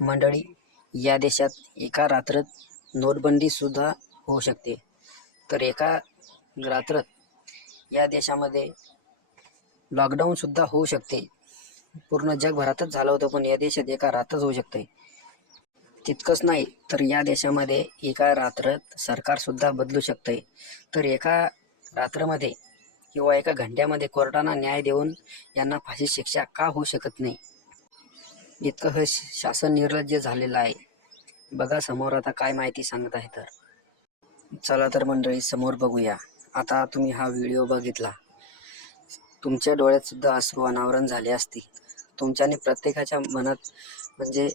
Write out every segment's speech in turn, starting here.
मंडळी या देशात एका रात्रात नोटबंदीसुद्धा होऊ शकते. तर एका रात्रात या देशामध्ये लॉकडाऊनसुद्धा होऊ शकते. पूर्ण जगभरातच झालं होतं पण या देशात एका रात्रच होऊ शकते. तितकंच नाही तर या देशामध्ये एका रात्रात सरकारसुद्धा बदलू शकते. तर एका रात्रामध्ये किंवा एका घंट्यामध्ये कोर्टानं न्याय देऊन यांना फाशी शिक्षा का होऊ शकत नाही? इतकं हे श- शासन निर्लज्ज झालेलं आहे. बघा समोर आता काय माहिती सांगत आहे तर. चला तर मंडळी समोर बघूया. आता तुम्ही हा व्हिडिओ बघितला. तुमच्या डोळ्यात सुद्धा अश्रू अनावरण झाले असतील. तुमच्याने प्रत्येकाच्या मनात म्हणजे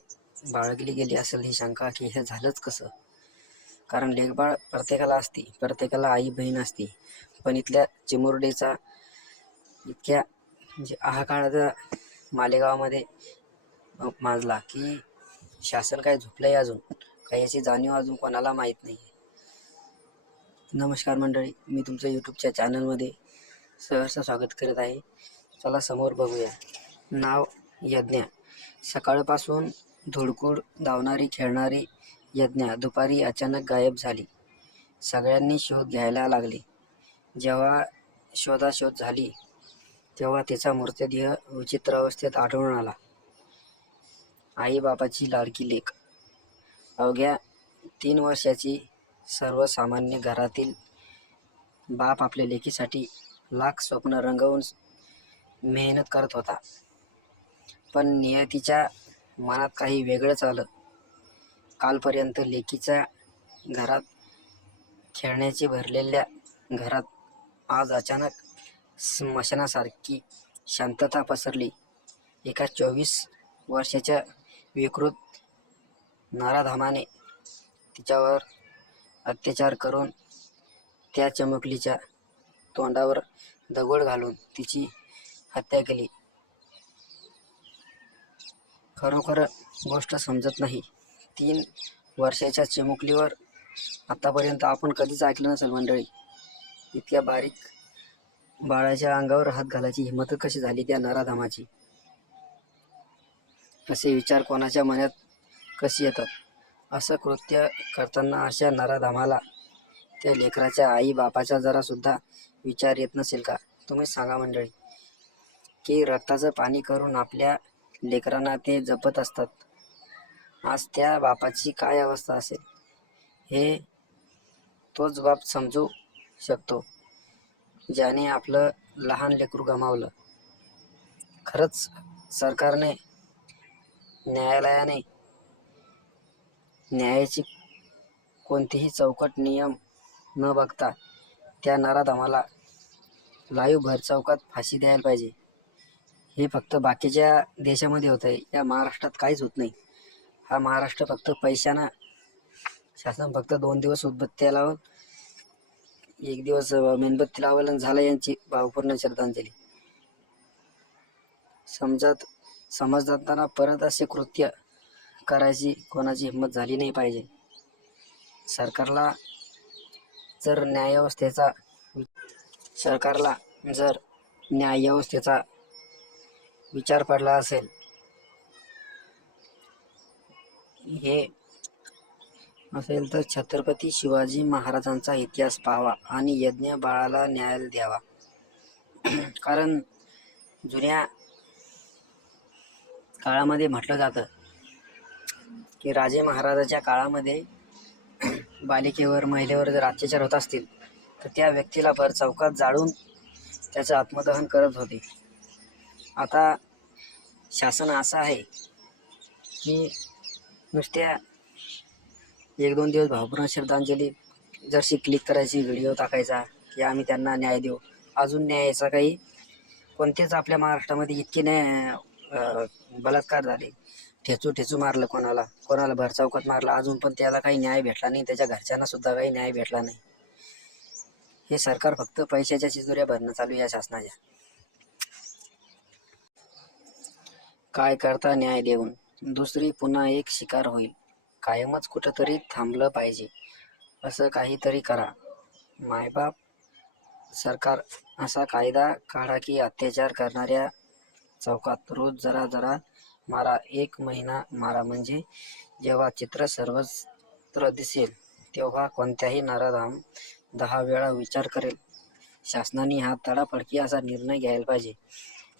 बाळगली गेली असेल ही शंका की हे झालंच कसं? कारण लेखबाळ प्रत्येकाला असते प्रत्येकाला आई बहीण असते. पण इथल्या चिमुरडेचा इतक्या म्हणजे आहाकाळाचा मालेगावामध्ये माजला की शासन काय झोपलंय अजून? काही याची जाणीव अजून कोणाला माहीत नाही नमस्कार मंडळी मी तुमच्या यूट्यूबच्या चॅनलमध्ये सहर्ष स्वागत करत आहे. चला समोर बघूया. नाव यज्ञा. सकाळपासून धुडकूड धावणारी खेळणारी यज्ञा दुपारी अचानक गायब झाली. सगळ्यांनी शोध घ्यायला लागले. जेव्हा शोधाशोध झाली तेव्हा तिचा मृतदेह विचित्र अवस्थेत आढळून आला. आईबापाची लाडकी लेख. अवघ्या तीन वर्षाची सर्वसामान्य घरातील बाप आपल्या लेकीसाठी लाख स्वप्न रंगवून मेहनत करत होता. पण नियतीच्या मनात काही वेगळंच आलं. कालपर्यंत लेकीच्या घरात खेळण्याची भरलेल्या घरात आज अचानक स्मशानासारखी शांतता पसरली. एका चोवीस वर्षाच्या विकृत नराधामाने तिच्यावर अत्याचार करून त्या चमकलीच्या तोंडावर दगड घालून तिची हत्या केली. खरोखर गोष्ट समजत नाही. तीन वर्षाच्या चिमुकलीवर आतापर्यंत आपण कधीच ऐकलं नसेल मंडळी. इतक्या बारीक बाळाच्या अंगावर हात घालायची हिंमत कशी झाली त्या नराधामाची? असे विचार कोणाच्या मनात कसे येतात? असं कृत्य करताना अशा नराधामाला त्या लेकराच्या आई बापाचा जरासुद्धा विचार येत नसेल का? तुम्ही सांगा मंडळी. की रक्ताचं पाणी करून आपल्या लेकरांना ते जपत असतात. आज त्या बापाची काय अवस्था असेल? हे तोच बाप समजू शकतो ज्याने आपलं लहान लेकरू गमावलं. खरंच सरकारने न्यायालयाने न्यायाची कोणतीही चौकट नियम न बघता त्या नराधमाला लाईव भर चौकात फाशी द्यायला पाहिजे. हे फक्त बाकीच्या देशामध्ये होत आहे या महाराष्ट्रात काहीच होत नाही. हा महाराष्ट्र फक्त पैशानं शासन फक्त दोन दिवस उदबत्त्या लावून एक दिवस मेणबत्ती लावल झालं यांची भावपूर्ण श्रद्धांजली. समजत समजताना परत असे कृत्य करायची कोणाची हिंमत झाली नाही पाहिजे. सरकारला जर न्यायव्यवस्थेचा सरकारला जर न्यायव्यवस्थेचा विचार पडला असेल हे असेल तर छत्रपती शिवाजी महाराजांचा इतिहास पाहावा आणि यज्ञ बाळाला न्याय द्यावा. कारण जुन्या काळामध्ये म्हटलं जातं की राजे महाराजाच्या काळामध्ये बालिकेवर महिलेवर जर अत्याचार होत असतील तर त्या व्यक्तीला भर चौकात जाळून त्याचं आत्मदहन करत होते. आता शासन असं आहे की नुसत्या एक दोन दिवस भावपूर्ण श्रद्धांजली जरशी क्लिक करायची व्हिडिओ टाकायचा की आम्ही त्यांना न्याय देऊ. अजून न्यायाचा काही कोणतेच आपल्या महाराष्ट्रामध्ये इतके न्याय बलात्कार झाले. ठेचू ठेचू मारलं कोणाला? कोणाला भर मारला मारलं? अजून पण त्याला काही न्याय भेटला नाही. त्याच्या घरच्यांना सुद्धा काही न्याय भेटला नाही. हे सरकार फक्त पैशाच्या चिजुऱ्या भरणं चालू आहे या शासनाच्या. काय करता न्याय देऊन? दुसरी पुन्हा एक शिकार होईल. कायमच कुठंतरी थांबलं पाहिजे. असं काहीतरी करा. मायबाप सरकार असा कायदा काढा की अत्याचार करणाऱ्या चौकात रोज जरा जरा मारा एक महिना मारा. म्हणजे जेव्हा चित्र सर्वत्र दिसेल तेव्हा कोणत्याही नराधाम दहा वेळा विचार करेल. शासनाने हा तडाफडकी असा निर्णय घ्यायला पाहिजे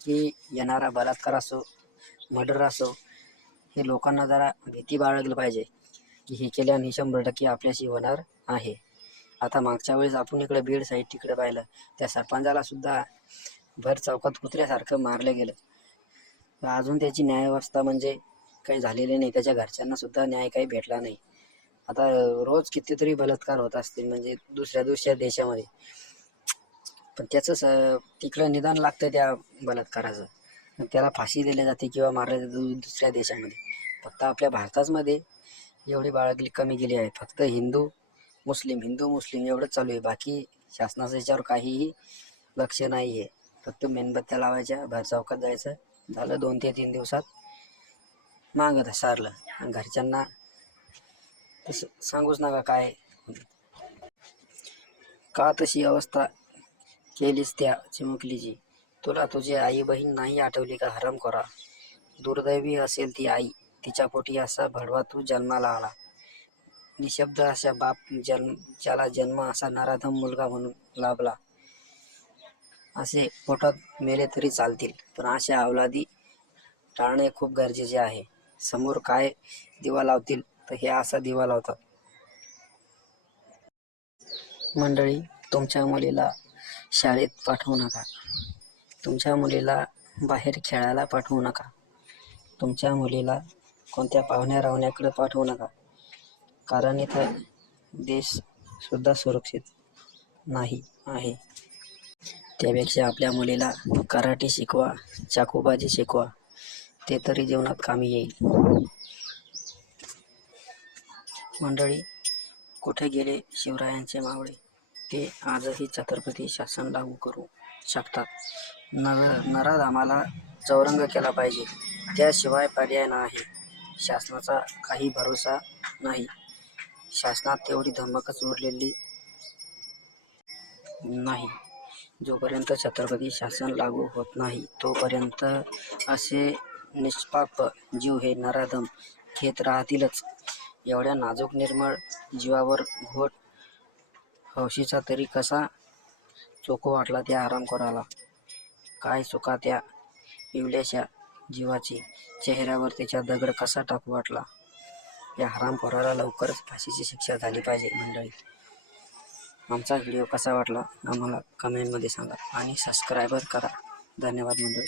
की येणारा बलात्कार असो मर्डर असो हे लोकांना जरा भीती बाळगली पाहिजे की हे केल्याने शंभर टक्के आपल्याशी होणार आहे. आता मागच्या वेळेस आपण इकडे बीड साईड तिकडे पाहिलं त्या सरपंचाला सुद्धा भर चौकात कुत्र्यासारखं मारलं गेलं. अजून त्याची न्यायव्यवस्था म्हणजे काही झालेली नाही. त्याच्या घरच्यांना सुद्धा न्याय काही भेटला नाही. आता रोज कितीतरी बलात्कार होत असतील म्हणजे दुसऱ्या दुसऱ्या देशामध्ये. पण त्याचं स तिकडं निदान लागतं त्या बलात्काराचं. त्याला फाशी दिली जाते किंवा मारले जाते दुसऱ्या देशामध्ये. फक्त आपल्या भारताचमध्ये एवढी बाळगली कमी गेली आहे. फक्त हिंदू मुस्लिम हिंदू मुस्लिम एवढंच चालू आहे. बाकी शासनाच्या याच्यावर काहीही लक्ष नाही आहे फक्त मेणबत्त्या लावायच्या बाहेर चौकात जायचं झालं दोन ते तीन दिवसात. मागत सारलं. घरच्यांना तसं सांगूच नका काय. का तशी अवस्था केलीस त्या चिमुकलीची? तुला तुझी आई बहीण नाही आठवली का? हरम करा दुर्दैवी असेल ती आई. तिच्या पोटी असा भडवा तू जन्माला आला. निशब्द अशा बाप जन्म ज्याला जन्म असा नराधम मुलगा म्हणून लाभला. असे पोटात मेले तरी चालतील. पण अशा अवलादी टाळणे खूप गरजेचे आहे. समोर काय दिवा लावतील तर हे असा दिवा लावतात. मंडळी तुमच्या मुलीला शाळेत पाठवू नका. तुमच्या मुलीला बाहेर खेळायला पाठवू नका. तुमच्या मुलीला कोणत्या पाहुण्या रावण्याकडे पाठवू नका. कारण इथं देश सुद्धा सुरक्षित नाही आहे. त्यापेक्षा आपल्या मुलीला कराटे शिकवा चाकूबाजी शिकवा ते तरी जीवनात कामी येईल. मंडळी कुठे गेले शिवरायांचे मावळे? ते आजही छत्रपती शासन लागू करू शकतात. नर नराधामाला चौरंग केला पाहिजे. त्याशिवाय पर्याय नाही. शासनाचा काही भरोसा नाही. शासनात तेवढी धमकच उरलेली नाही. जोपर्यंत छत्रपती शासन लागू होत नाही तोपर्यंत असे निष्पाप जीव हे नराधम घेत राहतीलच. एवढ्या नाजूक निर्मळ जीवावर घोट हौशीचा तरी कसा चोखो वाटला त्या आराम कराला काय चुका त्या इवल्याशा जीवाची? चेहऱ्यावर त्याच्या दगड कसा टाकू वाटला? या हरामखोराला लवकरच फाशीची शिक्षा झाली पाहिजे मंडळी. आमचा व्हिडिओ कसा वाटला आम्हाला कमेंटमध्ये सांगा आणि सबस्क्रायबर करा. धन्यवाद मंडळी.